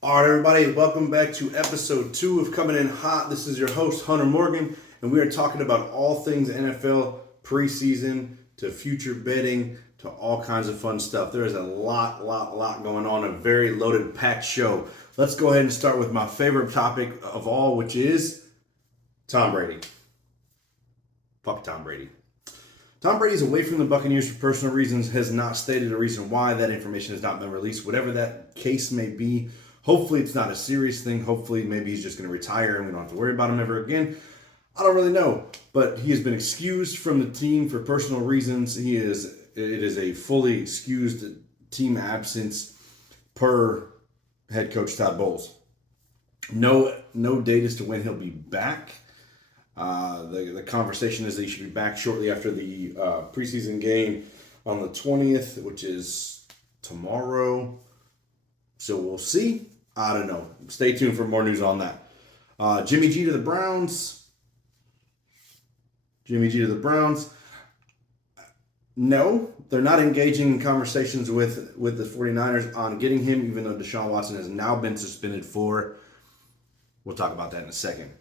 All right, everybody, welcome back to episode 2 of Coming In Hot. This is your host, Hunter Morgan, and we are talking about all things NFL preseason to future betting to all kinds of fun stuff. There is a lot going on, a very loaded, packed show. Let's go ahead and start with my favorite topic of all, which is Tom Brady. Fuck Tom Brady. Tom Brady is away from the Buccaneers for personal reasons, has not stated a reason why. That information has not been released. Whatever that case may be, hopefully it's not a serious thing. Hopefully maybe he's just going to retire and we don't have to worry about him ever again. I don't really know, but he has been excused from the team for personal reasons. It is a fully excused team absence per head coach Todd Bowles. No date as to when he'll be back. The conversation is that he should be back shortly after the preseason game on the 20th, which is tomorrow. So we'll see. I don't know. Stay tuned for more news on that. Jimmy G to the Browns. No, they're not engaging in conversations with the 49ers on getting him, even though Deshaun Watson has now been suspended for. We'll talk about that in a second.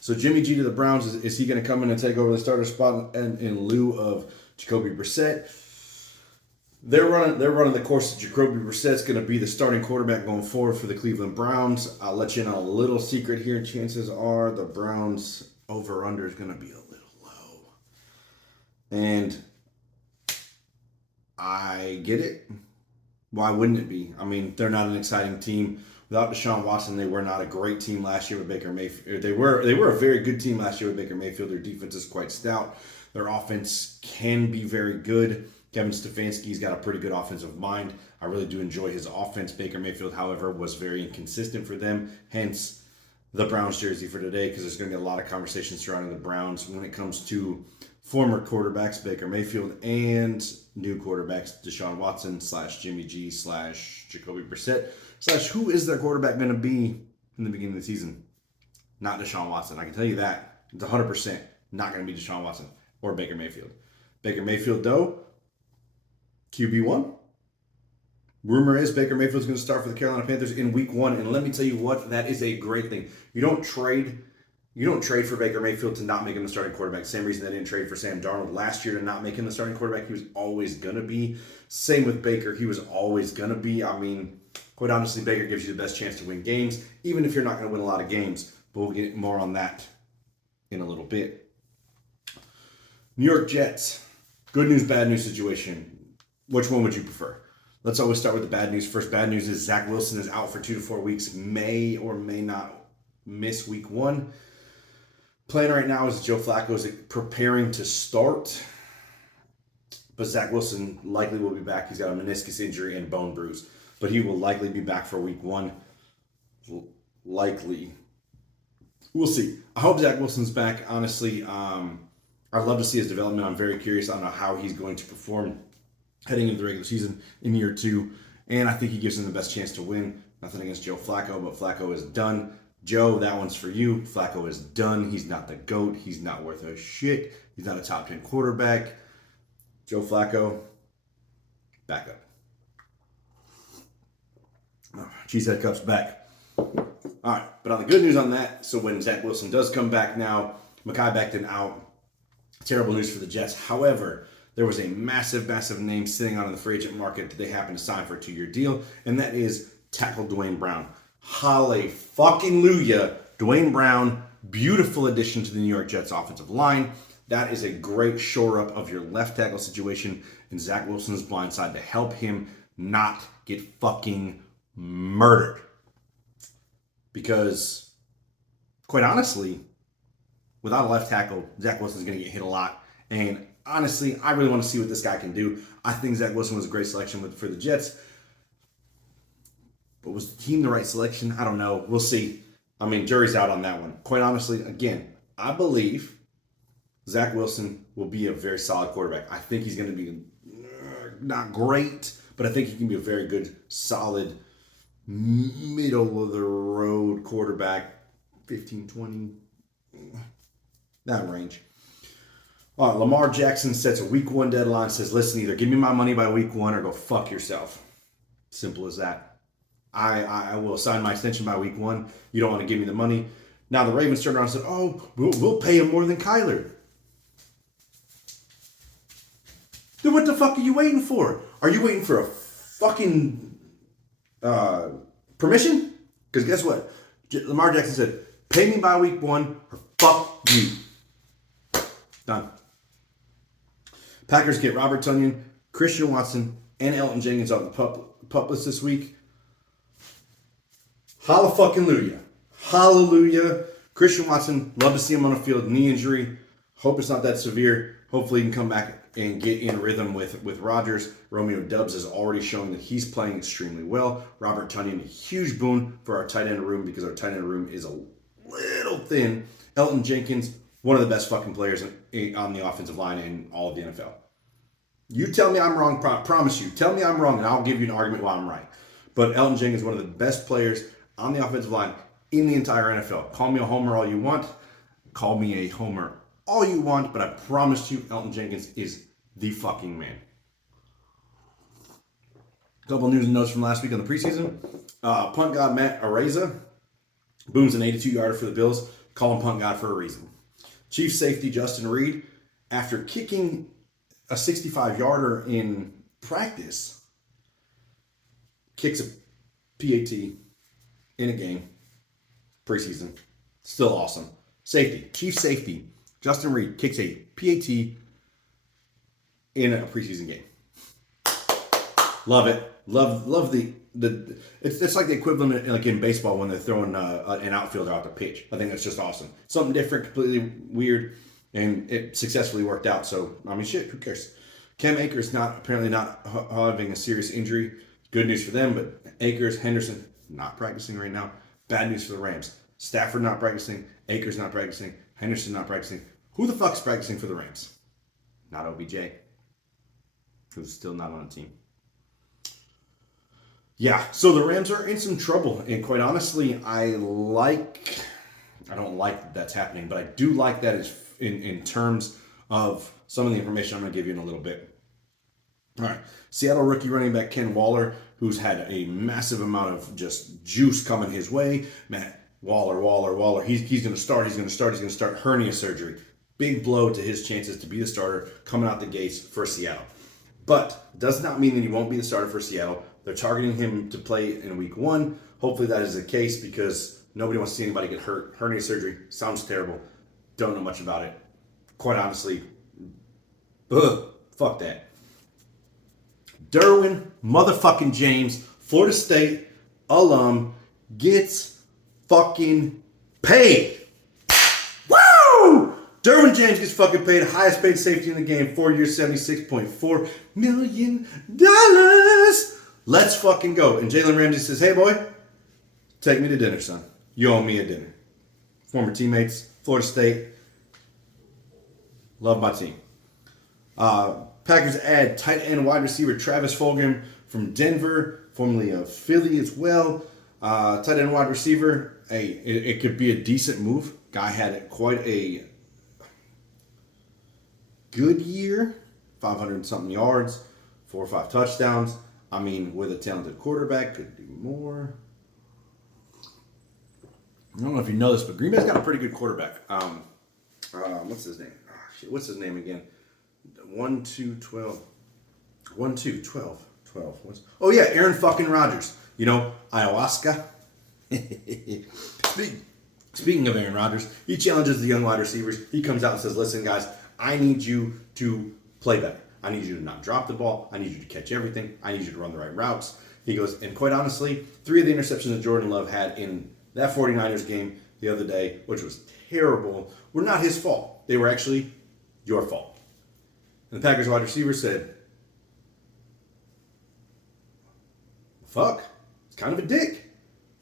So Jimmy G to the Browns, is he going to come in and take over the starter spot in lieu of Jacoby Brissett? They're running the course that Jacoby Brissett's going to be the starting quarterback going forward for the Cleveland Browns. I'll let you know a little secret here. Chances are the Browns over-under is going to be a little low. And I get it. Why wouldn't it be? I mean, they're not an exciting team. Without Deshaun Watson, they were not a great team last year with Baker Mayfield. They were a very good team last year with Baker Mayfield. Their defense is quite stout. Their offense can be very good. Kevin Stefanski's got a pretty good offensive mind. I really do enjoy his offense. Baker Mayfield, however, was very inconsistent for them. Hence, the Browns jersey for today, because there's going to be a lot of conversations surrounding the Browns when it comes to former quarterbacks, Baker Mayfield, and new quarterbacks, Deshaun Watson / Jimmy G / Jacoby Brissett / who is their quarterback going to be in the beginning of the season? Not Deshaun Watson. I can tell you that. It's 100% not going to be Deshaun Watson or Baker Mayfield. Baker Mayfield, though, QB1. Rumor is Baker Mayfield's going to start for the Carolina Panthers in week 1. And let me tell you what, that is a great thing. You don't trade for Baker Mayfield to not make him the starting quarterback. Same reason they didn't trade for Sam Darnold last year to not make him the starting quarterback. He was always going to be. Same with Baker. He was always going to be. I mean, quite honestly, Baker gives you the best chance to win games, even if you're not going to win a lot of games. But we'll get more on that in a little bit. New York Jets. Good news, bad news situation. Which one would you prefer? Let's always start with the bad news. First, bad news is Zach Wilson is out for 2 to 4 weeks, may or may not miss week 1. Playing right now is Joe Flacco is preparing to start, but Zach Wilson likely will be back. He's got a meniscus injury and bone bruise, but he will likely be back for week 1. Likely. We'll see. I hope Zach Wilson's back. Honestly, I'd love to see his development. I'm very curious on how he's going to perform heading into the regular season in year 2. And I think he gives him the best chance to win. Nothing against Joe Flacco, but Flacco is done. Joe, that one's for you. Flacco is done. He's not the GOAT. He's not worth a shit. He's not a top 10 quarterback. Joe Flacco, back up. Cheesehead Cup's back. All right, but on the good news on that, so when Zach Wilson does come back now, Mekhi Becton out. Terrible news for the Jets. However, there was a massive name sitting out on the free agent market that they happened to sign for a 2-year deal, and that is tackle Duane Brown. Hallelujah. Duane Brown, beautiful addition to the New York Jets offensive line. That is a great shore up of your left tackle situation, and Zach Wilson's blindside to help him not get fucking murdered. Because, quite honestly, without a left tackle, Zach Wilson's going to get hit a lot. And honestly, I really want to see what this guy can do. I think Zach Wilson was a great selection for the Jets. But was the team the right selection? I don't know. We'll see. I mean, jury's out on that one. Quite honestly, again, I believe Zach Wilson will be a very solid quarterback. I think he's going to be not great, but I think he can be a very good, solid, middle-of-the-road quarterback. 15, 20, that range. Lamar Jackson sets a week 1 deadline, says, listen, either give me my money by week 1 or go fuck yourself. Simple as that. I will sign my extension by week 1. You don't want to give me the money. Now the Ravens turned around and said, oh, we'll pay him more than Kyler. Then what the fuck are you waiting for? Are you waiting for a fucking permission? Because guess what? Lamar Jackson said, pay me by week 1 or fuck you. Done. Packers get Robert Tonyan, Christian Watson, and Elton Jenkins off the pup list this week. Hallelujah. Hallelujah. Christian Watson, love to see him on the field. Knee injury. Hope it's not that severe. Hopefully he can come back and get in rhythm with Rodgers. Romeo Doubs is already showing that he's playing extremely well. Robert Tonyan, a huge boon for our tight end room because our tight end room is a little thin. Elton Jenkins, one of the best fucking players on the offensive line in all of the NFL. You tell me I'm wrong, promise you. Tell me I'm wrong, and I'll give you an argument why I'm right. But Elton Jenkins is one of the best players on the offensive line in the entire NFL. Call me a homer all you want. Call me a homer all you want, but I promise you Elton Jenkins is the fucking man. A couple news and notes from last week on the preseason. Punt God Matt Araiza booms an 82-yarder for the Bills. Call him Punt God for a reason. Chief safety Justin Reed, after kicking a 65-yarder in practice, kicks a PAT in a game, preseason. Still awesome. Safety, chief safety, Justin Reed kicks a PAT in a preseason game. Love it. Love the it's like the equivalent like in baseball when they're throwing an outfielder out the pitch. I think that's just awesome. Something different, completely weird, and it successfully worked out. So I mean, shit, who cares? Cam Akers apparently not having a serious injury. Good news for them, but Akers, Henderson not practicing right now. Bad news for the Rams. Stafford not practicing. Akers not practicing. Henderson not practicing. Who the fuck's practicing for the Rams? Not OBJ, who's still not on the team. Yeah, so the Rams are in some trouble, and quite honestly, I don't like that that's happening, but I do like that in terms of some of the information I'm going to give you in a little bit. All right, Seattle rookie running back Ken Waller, who's had a massive amount of just juice coming his way. Man, Waller, he's going to start hernia surgery. Big blow to his chances to be the starter coming out the gates for Seattle. But does not mean that he won't be the starter for Seattle. They're targeting him to play in week 1. Hopefully that is the case because nobody wants to see anybody get hurt. Hernia surgery sounds terrible. Don't know much about it. Quite honestly, fuck that. Derwin motherfucking James, Florida State alum, gets fucking paid. Woo! Derwin James gets fucking paid. Highest paid safety in the game. 4 years, $76.4 million. Let's fucking go. And Jalen Ramsey says, hey, boy, take me to dinner, son. You owe me a dinner. Former teammates, Florida State. Love my team. Packers add tight end wide receiver Travis Fulgham from Denver, formerly of Philly as well. Tight end wide receiver, it could be a decent move. Guy had quite a good year, 500-something yards, 4 or 5 touchdowns. I mean, with a talented quarterback, could do more. I don't know if you know this, but Green Bay's got a pretty good quarterback. What's his name? Oh, shit, what's his name again? 1, 2, 12. 1, 2, 12. 12. Oh, yeah, Aaron fucking Rodgers. You know, ayahuasca. Speaking of Aaron Rodgers, he challenges the young wide receivers. He comes out and says, listen, guys, I need you to play better. I need you to not drop the ball. I need you to catch everything. I need you to run the right routes. He goes, and quite honestly, 3 of the interceptions that Jordan Love had in that 49ers game the other day, which was terrible, were not his fault. They were actually your fault. And the Packers wide receiver said, fuck, it's kind of a dick.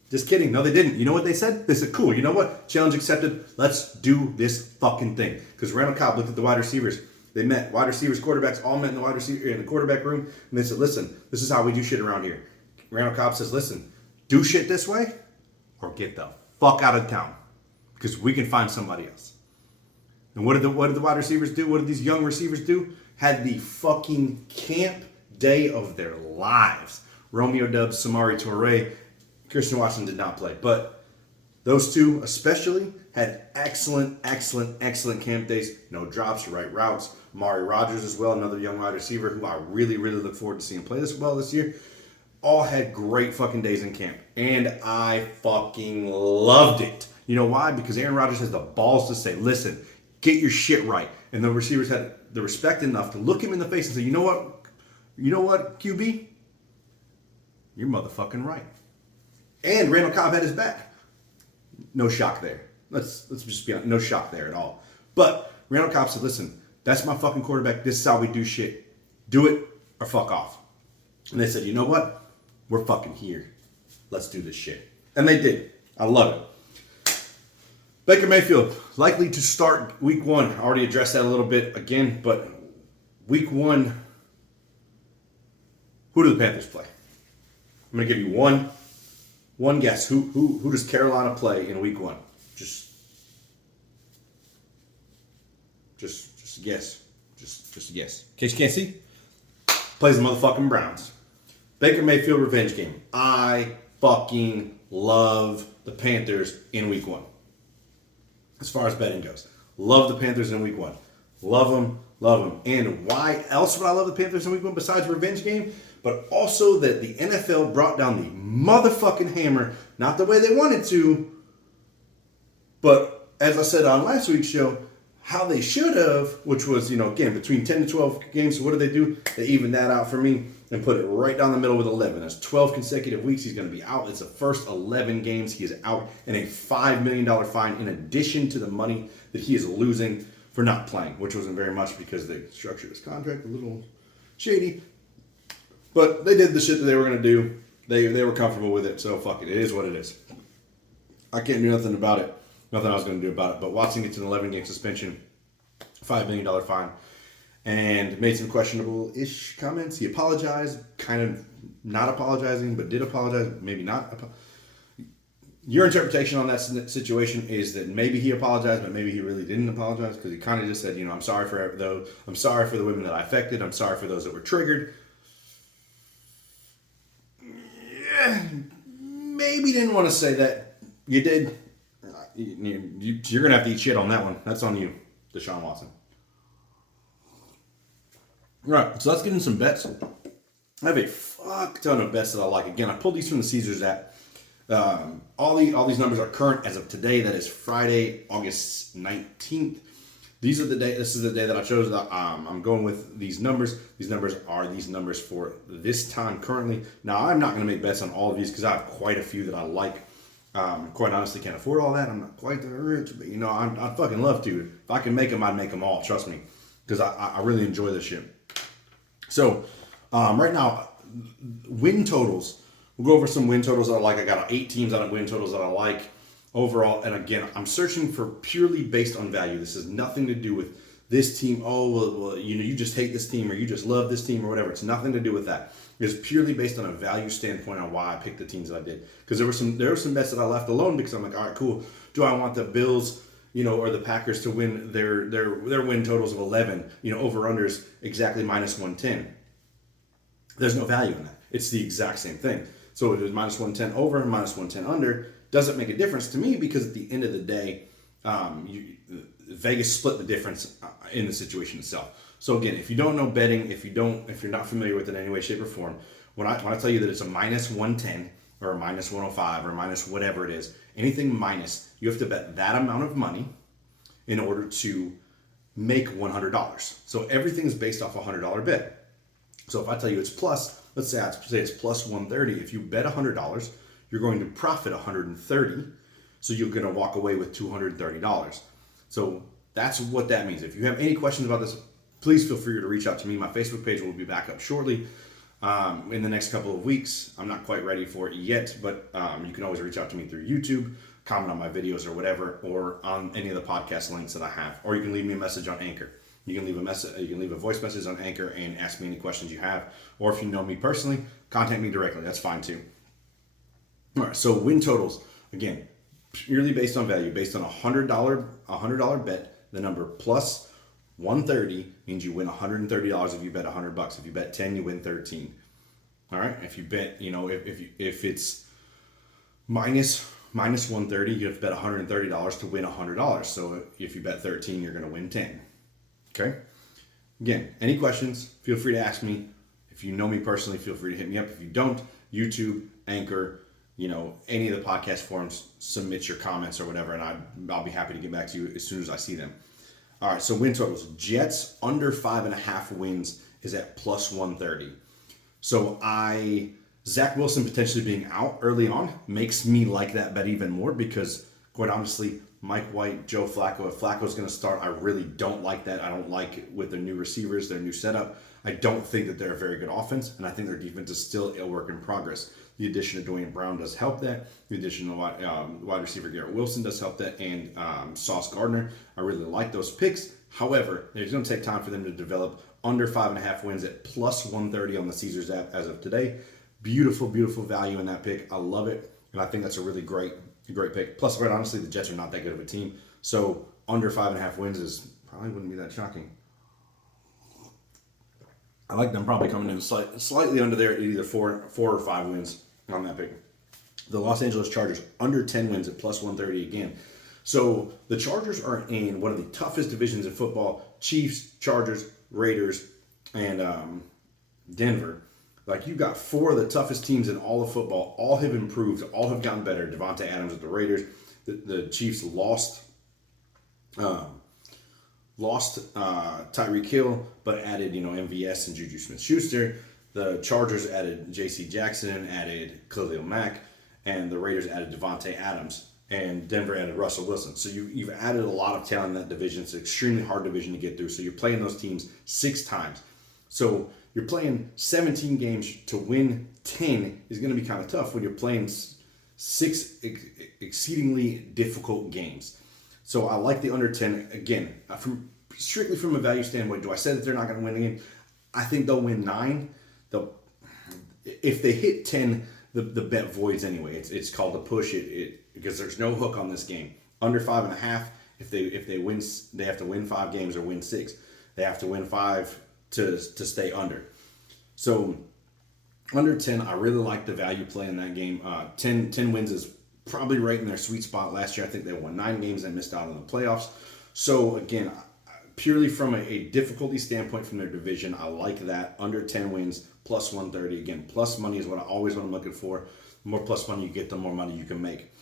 Just kidding. No, they didn't. You know what they said? They said, cool, you know what? Challenge accepted. Let's do this fucking thing. Because Randall Cobb looked at the wide receivers. They met. Wide receivers, quarterbacks, all met in the quarterback room. And they said, listen, this is how we do shit around here. Randall Cobb says, listen, do shit this way or get the fuck out of town. Because we can find somebody else. And what did the wide receivers do? What did these young receivers do? Had the fucking camp day of their lives. Romeo Doubs, Samari Toure, Christian Watson did not play. But those two especially had excellent camp days. No drops, right routes. Rodgers as well, another young wide receiver who I really look forward to seeing play this well this year. All had great fucking days in camp. And I fucking loved it. You know why? Because Aaron Rodgers has the balls to say, listen, get your shit right. And the receivers had the respect enough to look him in the face and say, you know what, QB? You're motherfucking right. And Randall Cobb had his back. No shock there. Let's just be honest. No shock there at all. But Randall Cobb said, listen, that's my fucking quarterback. This is how we do shit. Do it or fuck off. And they said, you know what? We're fucking here. Let's do this shit. And they did. I love it. Baker Mayfield, likely to start week 1. I already addressed that a little bit again, but week 1, who do the Panthers play? I'm going to give you one guess. Who does Carolina play in week 1? Just a guess. Just a guess. In case you can't see, plays the motherfucking Browns. Baker Mayfield revenge game. I fucking love the Panthers in week 1. As far as betting goes. Love the Panthers in week 1. Love them. And why else would I love the Panthers in week 1 besides revenge game? But also that the NFL brought down the motherfucking hammer. Not the way they wanted to. But as I said on last week's show, how they should have, which was, again, between 10 to 12 games. So what do? They evened that out for me and put it right down the middle with 11. That's 12 consecutive weeks he's going to be out. It's the first 11 games he is out, and a $5 million fine in addition to the money that he is losing for not playing, which wasn't very much because they structured his contract a little shady. But they did the shit that they were going to do. They were comfortable with it, so fuck it. It is what it is. I can't do nothing about it. Nothing I was going to do about it. But Watson gets an 11-game suspension, $5 million fine, and made some questionable-ish comments. He apologized, kind of not apologizing, but did apologize, maybe not. Your interpretation on that situation is that maybe he apologized, but maybe he really didn't apologize because he kind of just said, I'm sorry for those. I'm sorry for the women that I affected. I'm sorry for those that were triggered. Yeah, maybe didn't want to say that. You did. You're going to have to eat shit on that one. That's on you, Deshaun Watson. All right, so let's get in some bets. I have a fuck ton of bets that I like. Again, I pulled these from the Caesars app. All these numbers are current as of today. That is Friday, August 19th. This is the day that I chose. I'm going with these numbers. These numbers are these numbers for this time currently. Now, I'm not going to make bets on all of these because I have quite a few that I like. Quite honestly, can't afford all that. I'm not quite that rich, but I'd fucking love to. If I can make them, I'd make them all. Trust me, because I really enjoy this shit. So, right now, win totals. We'll go over some win totals that I like. I got 8 teams out of win totals that I like overall. And again, I'm searching for purely based on value. This has nothing to do with this team. Oh, well, you just hate this team or you just love this team or whatever. It's nothing to do with that. It's purely based on a value standpoint on why I picked the teams that I did. Because there were some bets that I left alone because I'm like, all right, cool. Do I want the Bills, or the Packers to win their win totals of 11, over unders exactly minus 110? There's no value in that. It's the exact same thing. So it was minus 110 over and minus 110 under. Doesn't make a difference to me because at the end of the day, Vegas split the difference in the situation itself. So again, if you don't know betting, if you're not familiar with it in any way, shape, or form, when I tell you that it's a minus 110 or a minus 105 or minus whatever it is, anything minus, you have to bet that amount of money in order to make $100. So everything is based off a $100 bet. So if I tell you it's plus, let's say it's plus 130. If you bet $100, you're going to profit 130. So you're going to walk away with $230. So that's what that means. If you have any questions about this, please feel free to reach out to me. My Facebook page will be back up shortly in the next couple of weeks. I'm not quite ready for it yet, but you can always reach out to me through YouTube, comment on my videos or whatever, or on any of the podcast links that I have. Or you can leave me a message on Anchor. You can leave a voice message on Anchor and ask me any questions you have. Or if you know me personally, contact me directly. That's fine too. All right, so win totals, again, purely based on value, based on a $100 bet. The number plus 130 means you win $130 if you bet $100. If you bet 10, you win 13. All right. If you bet, if it's minus 130. You have to bet $130 to win $100. So if you bet 13, you're going to win 10. Okay. Again, any questions? Feel free to ask me. If you know me personally, feel free to hit me up. If you don't, YouTube, Anchor, any of the podcast forums, submit your comments or whatever, and I'll be happy to get back to you as soon as I see them. All right, so win totals. Jets under 5.5 wins is at plus 130. So Zach Wilson potentially being out early on makes me like that bet even more because, quite honestly, Mike White, Joe Flacco, if Flacco's going to start, I really don't like that. I don't like it with their new receivers, their new setup. I don't think that they're a very good offense, and I think their defense is still a work in progress. The addition of Duane Brown does help that. The addition of wide receiver Garrett Wilson does help that, and Sauce Gardner. I really like those picks. However, it's going to take time for them to develop. Under 5.5 wins at plus 130 on the Caesars app as of today. Beautiful, beautiful value in that pick. I love it, and I think that's a really great pick. Plus, quite honestly, the Jets are not that good of a team, so under 5.5 wins probably wouldn't be that shocking. I like them probably coming in slightly under there at either 4 or 5 wins on that pick. The Los Angeles Chargers under 10 wins at plus 130 again. So the Chargers are in one of the toughest divisions in football. Chiefs, Chargers, Raiders, and Denver. Like, you've got 4 of the toughest teams in all of football. All have improved. All have gotten better. Devontae Adams with the Raiders. The Chiefs lost Tyreek Hill, but added, MVS and Juju Smith-Schuster. The Chargers added J.C. Jackson, added Khalil Mack, and the Raiders added Devontae Adams, and Denver added Russell Wilson. So you've added a lot of talent in that division. It's an extremely hard division to get through. So you're playing those teams 6 times. So you're playing 17 games to win 10 is going to be kind of tough when you're playing 6 exceedingly difficult games. So I like the under 10. Again, strictly from a value standpoint, do I say that they're not going to win again? I think they'll win 9. If they hit 10, the bet voids anyway. It's called a push it because there's no hook on this game. Under 5.5, if they win, they have to win 5 games or win 6. They have to win 5 to stay under. So under 10, I really like the value play in that game. 10 wins is probably right in their sweet spot. Last year, I think they won 9 games and missed out on the playoffs. So again, purely from a difficulty standpoint from their division, I like that. Under 10 wins, plus 130. Again, plus money is what I always want to look for. The more plus money you get, the more money you can make.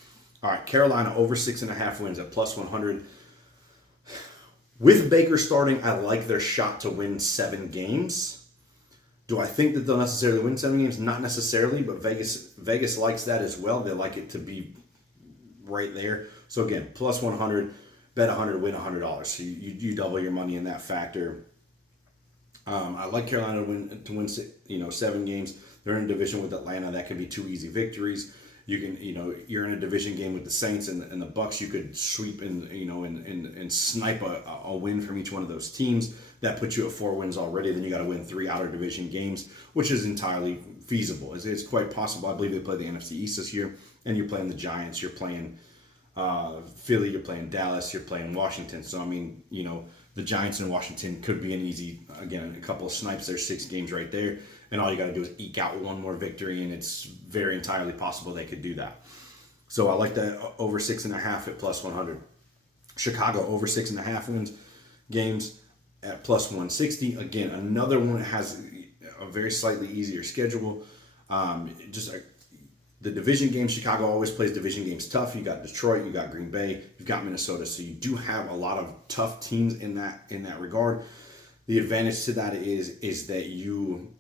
All right, Carolina over 6.5 wins at plus 100. With Baker starting, I like their shot to win 7 games. Do I think that they'll necessarily win 7 games? Not necessarily, but Vegas likes that as well. They like it to be right there. So again, plus 100, bet 100, win $100. So you double your money in that factor. I like Carolina to win 7 games. They're in a division with Atlanta. That could be 2 easy victories. You can, you're in a division game with the Saints and the Bucs. You could sweep and snipe a win from each one of those teams. That puts you at 4 wins already. Then you got to win 3 outer division games, which is entirely feasible. It's quite possible. I believe they play the NFC East this year, and you're playing the Giants. You're playing Philly. You're playing Dallas. You're playing Washington. So the Giants and Washington could be an easy, again, a couple of snipes. There's 6 games right there. And all you got to do is eke out 1 more victory, and it's very entirely possible they could do that. So I like that over 6.5 at plus 100. Chicago over 6.5 wins games at plus 160. Again, another one that has a very slightly easier schedule. The division games, Chicago always plays division games tough. You got Detroit, you got Green Bay, you've got Minnesota. So you do have a lot of tough teams in that regard. The advantage to that is that you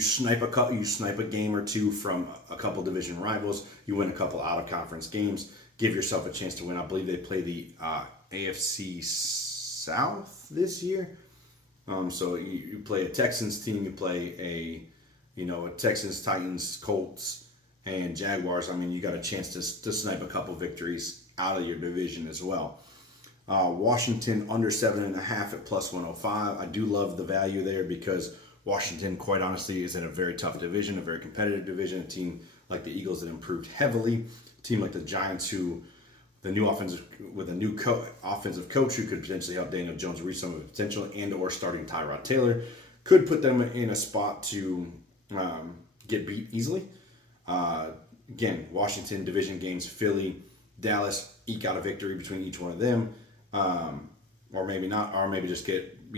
snipe a game or 2 from a couple division rivals. You win a couple out of conference games. Give yourself a chance to win. I believe they play the AFC South this year. So you play a Texans team. You play a Texans, Titans, Colts, and Jaguars. You got a chance to snipe a couple victories out of your division as well. Washington under 7.5 at plus 105. I do love the value there because Washington, quite honestly, is in a very tough division, a very competitive division. A team like the Eagles that improved heavily. A team like the Giants, with a new offensive coach who could potentially help Daniel Jones reach some of his potential, and/or starting Tyrod Taylor, could put them in a spot to get beat easily. Again, Washington division games, Philly, Dallas, eke out a victory between each one of them, or maybe not, or maybe just get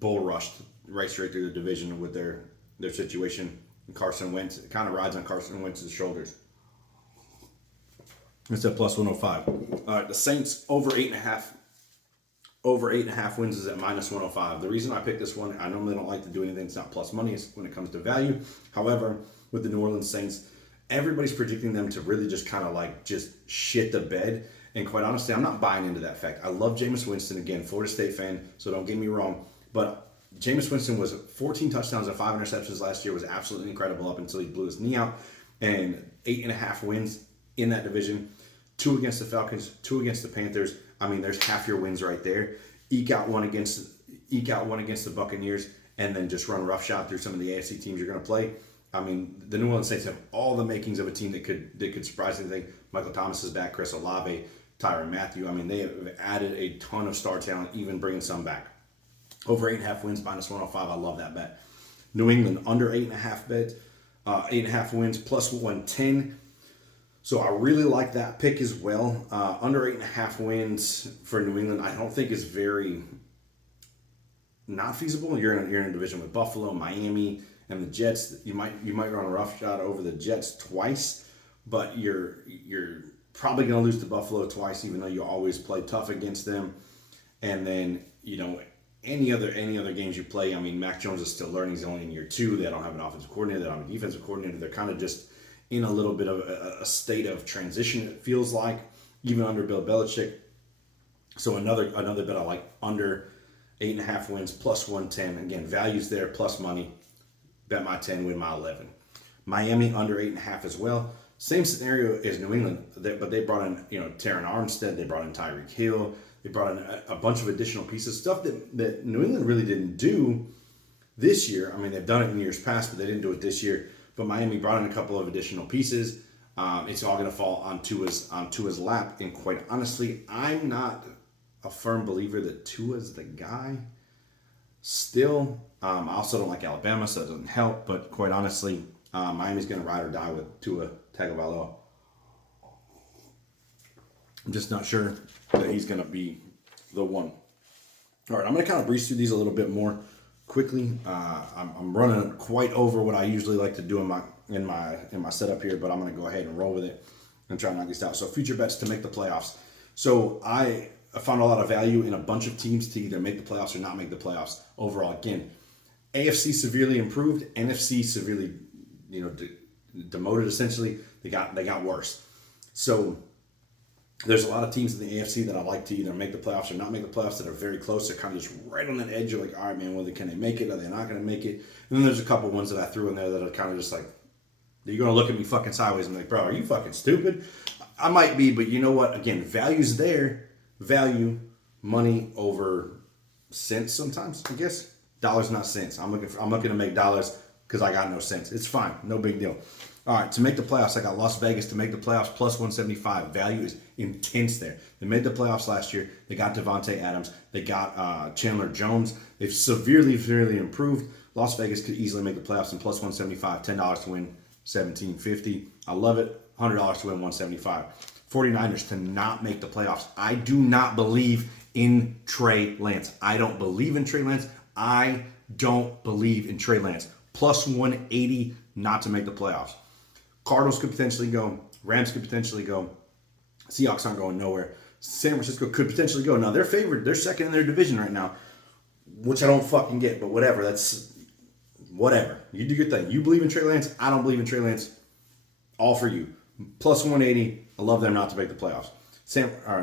bull rushed right straight through the division with their situation. And Carson Wentz, it kind of rides on Carson Wentz's shoulders. It's at plus 105. All right, the Saints over 8.5. Over 8.5 wins is at minus 105. The reason I picked this one, I normally don't like to do anything that's not plus money when it comes to value. However, with the New Orleans Saints, everybody's predicting them to really just kind of like just shit the bed. And quite honestly, I'm not buying into that fact. I love Jameis Winston. Again, Florida State fan, so don't get me wrong. But Jameis Winston was 14 touchdowns and 5 interceptions last year, was absolutely incredible up until he blew his knee out. And 8.5 wins in that division. 2 against the Falcons, 2 against the Panthers. I mean, there's half your wins right there. Eke out one against the Buccaneers, and then just run roughshod through some of the AFC teams you're going to play. I mean, the New Orleans Saints have all the makings of a team that could surprise anything. Michael Thomas is back, Chris Olave, Tyrann Mathieu. I mean, they have added a ton of star talent, even bringing some back. Over 8.5 wins, minus 105. I love that bet. New England under 8.5 bet, 8.5 wins, plus 110. So I really like that pick as well. Under 8.5 wins for New England, I don't think is very not feasible. You're in a division with Buffalo, Miami, and the Jets. You might run a rough shot over the Jets twice, but you're probably going to lose to Buffalo twice, even though you always play tough against them. And then any other games you play, I mean, Mac Jones is still learning. He's only in year 2. They don't have an offensive coordinator. They don't have a defensive coordinator. They're kind of just in a little bit of a state of transition, it feels like, even under Bill Belichick. So another bet I like, under 8.5 wins, plus 110. Again, values there, plus money. Bet my 10, win my 11. Miami under 8.5 as well. Same scenario as New England, but they brought in Terron Armstead. They brought in Tyreek Hill. They brought in a bunch of additional pieces, stuff that New England really didn't do this year. I mean, they've done it in years past, but they didn't do it this year. But Miami brought in a couple of additional pieces. It's all going to fall on Tua's lap. And quite honestly, I'm not a firm believer that Tua's the guy. Still, I also don't like Alabama, so it doesn't help. But quite honestly, Miami's going to ride or die with Tua Tagovailoa. I'm just not sure that he's going to be the one. All right, I'm going to kind of breeze through these a little bit more quickly. I'm running quite over what I usually like to do in my setup here, but I'm going to go ahead and roll with it and try to knock these out. So future bets to make the playoffs. So I found a lot of value in a bunch of teams to either make the playoffs or not make the playoffs overall. Again, AFC severely improved, NFC severely demoted. Essentially, they got worse. So there's a lot of teams in the AFC that I like to either make the playoffs or not make the playoffs that are very close. They're kind of just right on that edge. You're like, all right, man, well, can they make it? Are they not going to make it? And then there's a couple ones that I threw in there that are kind of just like, you're going to look at me fucking sideways and be like, bro, are you fucking stupid? I might be, but you know what? Again, value's there. Value, money over cents sometimes, I guess. Dollars, not cents. I'm looking to make dollars because I got no cents. It's fine. No big deal. All right, to make the playoffs, I got Las Vegas to make the playoffs, plus 175. Value is intense there. They made the playoffs last year. They got Devontae Adams. They got Chandler Jones. They've severely improved. Las Vegas could easily make the playoffs and plus 175. $10 to win, $17.50. I love it. $100 to win, $175. 49ers to not make the playoffs. I do not believe in Trey Lance. I don't believe in Trey Lance. I don't believe in Trey Lance. Plus 180 not to make the playoffs. Cardinals could potentially go. Rams could potentially go. Seahawks aren't going nowhere. San Francisco could potentially go. Now, they're favored. They're second in their division right now, which I don't fucking get, but whatever. That's whatever. You do your thing. You believe in Trey Lance. I don't believe in Trey Lance. All for you. Plus 180. I love them not to make the playoffs.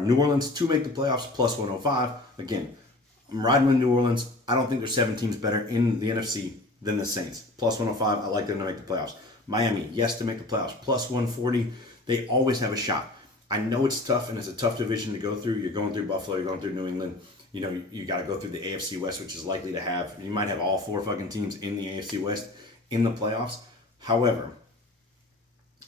New Orleans to make the playoffs, plus 105. Again, I'm riding with New Orleans. I don't think there's 7 teams better in the NFC than the Saints. Plus 105. I like them to make the playoffs. Miami, yes, to make the playoffs. Plus 140. They always have a shot. I know it's tough, and it's a tough division to go through. You're going through Buffalo. You're going through New England. You got to go through the AFC West, which is likely to have, you might have all 4 fucking teams in the AFC West in the playoffs. However,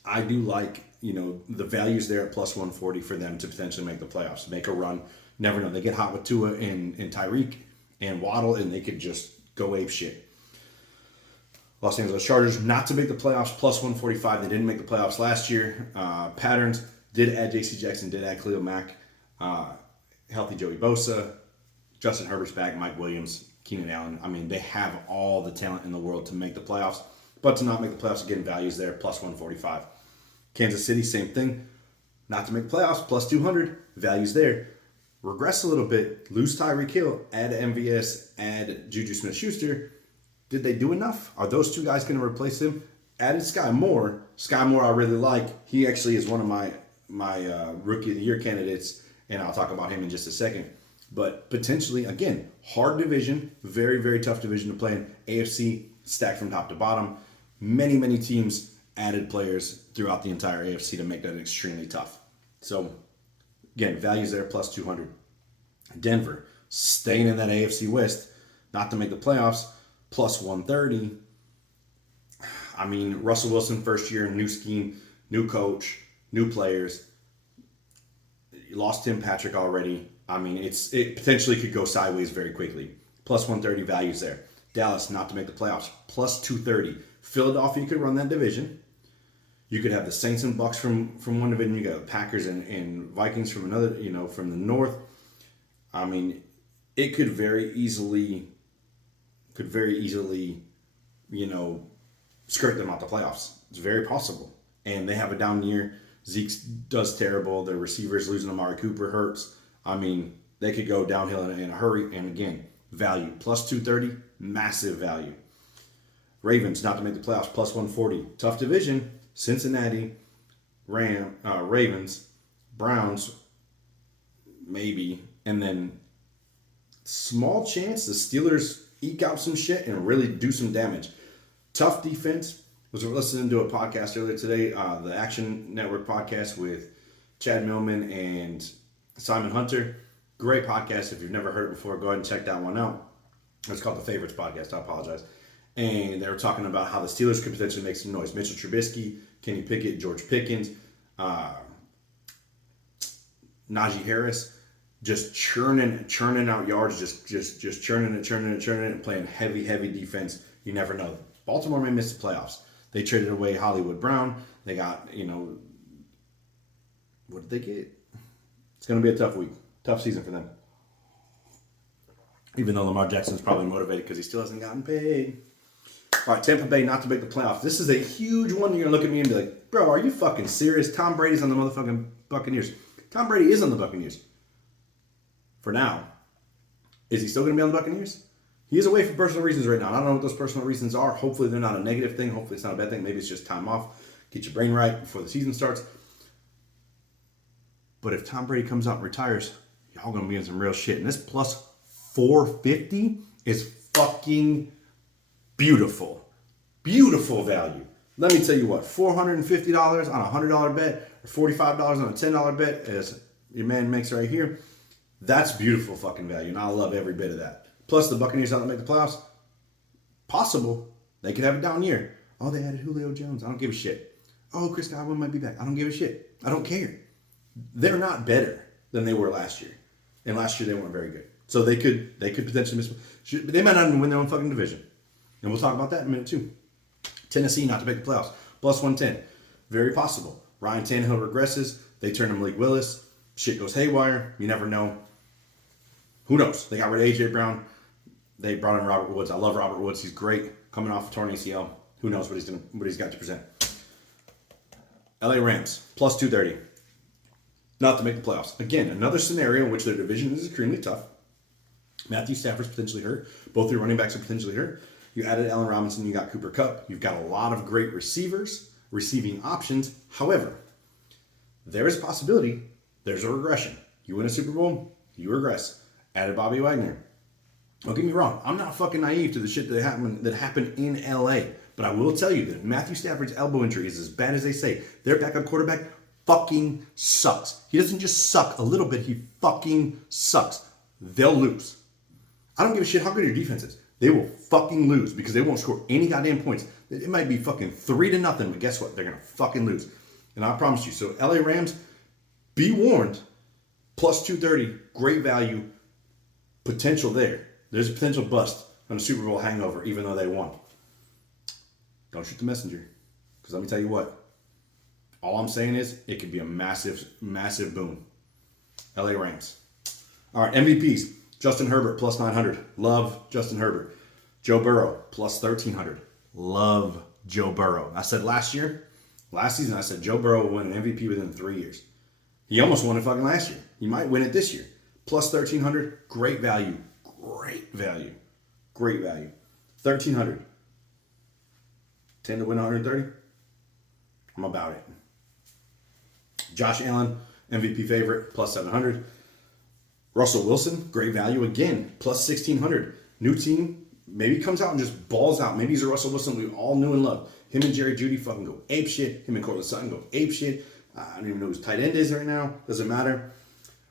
I do like, the values there at plus 140 for them to potentially make the playoffs, make a run. Never know. They get hot with Tua and Tyreek and Waddle, and they could just go ape shit. Los Angeles Chargers not to make the playoffs, plus 145. They didn't make the playoffs last year. Patterns did add J.C. Jackson, did add Khalil Mack. Healthy Joey Bosa. Justin Herbert's back, Mike Williams, Keenan Allen. I mean, they have all the talent in the world to make the playoffs. But to not make the playoffs, again, values there, plus 145. Kansas City, same thing. Not to make the playoffs, plus 200. Values there. Regress a little bit. Lose Tyreek Hill. Add MVS. Add Juju Smith-Schuster. Did they do enough? Are those two guys going to replace him? Added Sky Moore. Sky Moore I really like. He actually is one of my Rookie of the Year candidates, and I'll talk about him in just a second. But potentially, again, hard division. Very, very tough division to play in. AFC stacked from top to bottom. Many, many teams added players throughout the entire AFC to make that extremely tough. So, again, values there, plus 200. Denver, staying in that AFC West, not to make the playoffs, plus 130. I mean, Russell Wilson, first year, new scheme, new coach, new players. You lost Tim Patrick already. I mean, it potentially could go sideways very quickly. Plus 130 values there. Dallas, not to make the playoffs, plus 230. Philadelphia could run that division. You could have the Saints and Bucs from one division. You got the Packers and Vikings from another, from the north. I mean, it could very easily, skirt them out the playoffs. It's very possible. And they have a down year. Zeke does terrible. Their receivers losing Amari Cooper hurts. I mean, they could go downhill in a hurry. And again, value, plus 230, massive value. Ravens, not to make the playoffs, plus 140. Tough division. Cincinnati, Ravens, Browns, maybe. And then small chance the Steelers eke out some shit and really do some damage. Tough defense. Was listening to a podcast earlier today, the Action Network podcast with Chad Millman and Simon Hunter. Great podcast. If you've never heard it before, go ahead and check that one out. It's called The Favorites Podcast. I apologize. And they were talking about how the Steelers could potentially make some noise. Mitchell Trubisky, Kenny Pickett, George Pickens, Najee Harris, just churning out yards, just churning it, and playing heavy defense. You never know. Baltimore may miss the playoffs. They traded away Hollywood Brown. They got, what did they get? It's going to be a tough week. Tough season for them. Even though Lamar Jackson's probably motivated because he still hasn't gotten paid. All right, Tampa Bay not to make the playoffs. This is a huge one. You're going to look at me and be like, bro, are you fucking serious? Tom Brady's on the motherfucking Buccaneers. Tom Brady is on the Buccaneers. For now. Is he still going to be on the Buccaneers? He is away for personal reasons right now. I don't know what those personal reasons are. Hopefully they're not a negative thing. Hopefully it's not a bad thing. Maybe it's just time off. Get your brain right before the season starts. But if Tom Brady comes out and retires, y'all going to be in some real shit. And this plus 450 is fucking beautiful. Beautiful value. Let me tell you what, $450 on a $100 bet or $45 on a $10 bet, as your man makes right here, that's beautiful fucking value. And I love every bit of that. Plus, the Buccaneers don't make the playoffs. Possible. They could have a down year. Oh, they added Julio Jones. I don't give a shit. Oh, Chris Godwin might be back. I don't give a shit. I don't care. They're not better than they were last year. And last year, they weren't very good. So they could potentially miss. They might not even win their own fucking division. And we'll talk about that in a minute, too. Tennessee not to make the playoffs. Plus 110. Very possible. Ryan Tannehill regresses. They turn him Malik Willis. Shit goes haywire. You never know. Who knows? They got rid of A.J. Brown. They brought in Robert Woods. I love Robert Woods. He's great. Coming off a torn ACL. Who knows what he's got to present. LA Rams, plus 230. Not to make the playoffs. Again, another scenario in which their division is extremely tough. Matthew Stafford's potentially hurt. Both your running backs are potentially hurt. You added Allen Robinson. You got Cooper Kupp. You've got a lot of great receivers, receiving options. However, there is a possibility there's a regression. You win a Super Bowl, you regress. Added Bobby Wagner. Don't get me wrong. I'm not fucking naive to the shit that happened in LA. But I will tell you that Matthew Stafford's elbow injury is as bad as they say. Their backup quarterback fucking sucks. He doesn't just suck a little bit. He fucking sucks. They'll lose. I don't give a shit how good your defense is. They will fucking lose because they won't score any goddamn points. It might be fucking 3-0, but guess what? They're going to fucking lose. And I promise you. So LA Rams, be warned. Plus 230. Great value. Potential there. There's a potential bust on a Super Bowl hangover, even though they won. Don't shoot the messenger. Because let me tell you what. All I'm saying is it could be a massive, massive boom. LA Rams. All right, MVPs. Justin Herbert plus 900. Love Justin Herbert. Joe Burrow plus 1,300. Love Joe Burrow. I said last season, I said Joe Burrow will win an MVP within 3 years. He almost won it fucking last year. He might win it this year. Plus 1,300. Great value. Great value. Great value. 1,300. 10 to win 130. I'm about it. Josh Allen, MVP favorite, plus 700. Russell Wilson, great value again, plus 1,600. New team, maybe comes out and just balls out. Maybe he's a Russell Wilson we all knew and loved. Him and Jerry Jeudy fucking go ape shit. Him and Cortland Sutton go ape shit. I don't even know who his tight end is right now. Doesn't matter.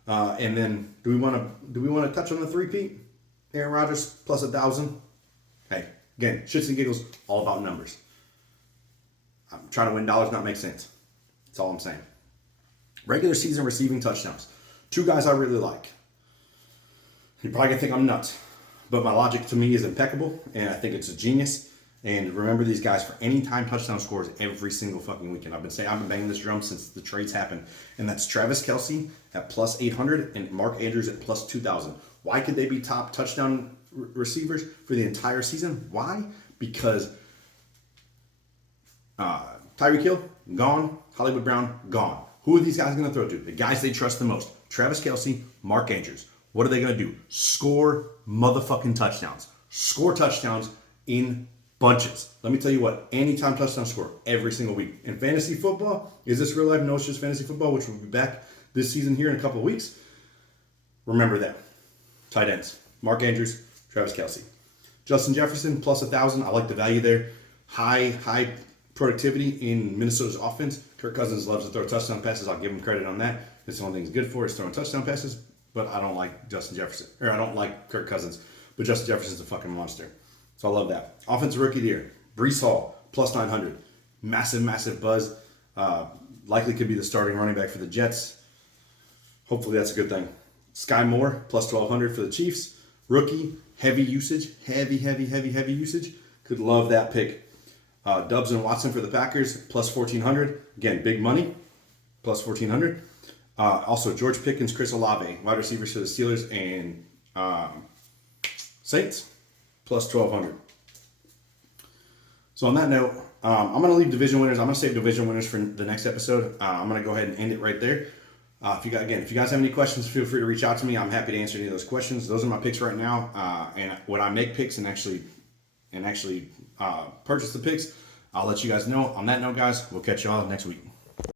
And then, do we want to touch on the three-peat? Aaron Rodgers plus 1,000. Hey, again, shits and giggles, all about numbers. I'm trying to win dollars, not make sense. That's all I'm saying. Regular season receiving touchdowns. Two guys I really like. You're probably going to think I'm nuts. But my logic to me is impeccable, and I think it's a genius. And remember these guys for anytime touchdown scores every single fucking weekend. I've been banging this drum since the trades happened. And that's Travis Kelce at plus 800 and Mark Andrews at plus 2,000. Why could they be top touchdown receivers for the entire season? Why? Because Tyreek Hill, gone. Hollywood Brown, gone. Who are these guys going to throw to? The guys they trust the most. Travis Kelce, Mark Andrews. What are they going to do? Score motherfucking touchdowns. Score touchdowns in bunches. Let me tell you what. Anytime touchdown score every single week. In fantasy football, is this real life? No, it's just fantasy football, which will be back this season here in a couple of weeks. Remember that. Tight ends. Mark Andrews, Travis Kelce. Justin Jefferson, plus 1,000. I like the value there. High productivity in Minnesota's offense. Kirk Cousins loves to throw touchdown passes. I'll give him credit on that. It's the only thing he's good for is throwing touchdown passes. But I don't like Justin Jefferson. Or I don't like Kirk Cousins. But Justin Jefferson's a fucking monster. So I love that. Offensive rookie of the year. Breece Hall, plus 900. Massive, massive buzz. Likely could be the starting running back for the Jets. Hopefully that's a good thing. Sky Moore, plus 1,200 for the Chiefs. Rookie, heavy usage. Heavy usage. Could love that pick. Dubs and Watson for the Packers, plus 1,400. Again, big money, plus 1,400. Also, George Pickens, Chris Olave, wide receivers for the Steelers and Saints, plus 1,200. So on that note, I'm going to leave division winners. I'm going to save division winners for the next episode. I'm going to go ahead and end it right there. If you guys have any questions, feel free to reach out to me. I'm happy to answer any of those questions. Those are my picks right now. And when I make picks and actually purchase the picks, I'll let you guys know. On that note, guys, we'll catch you all next week.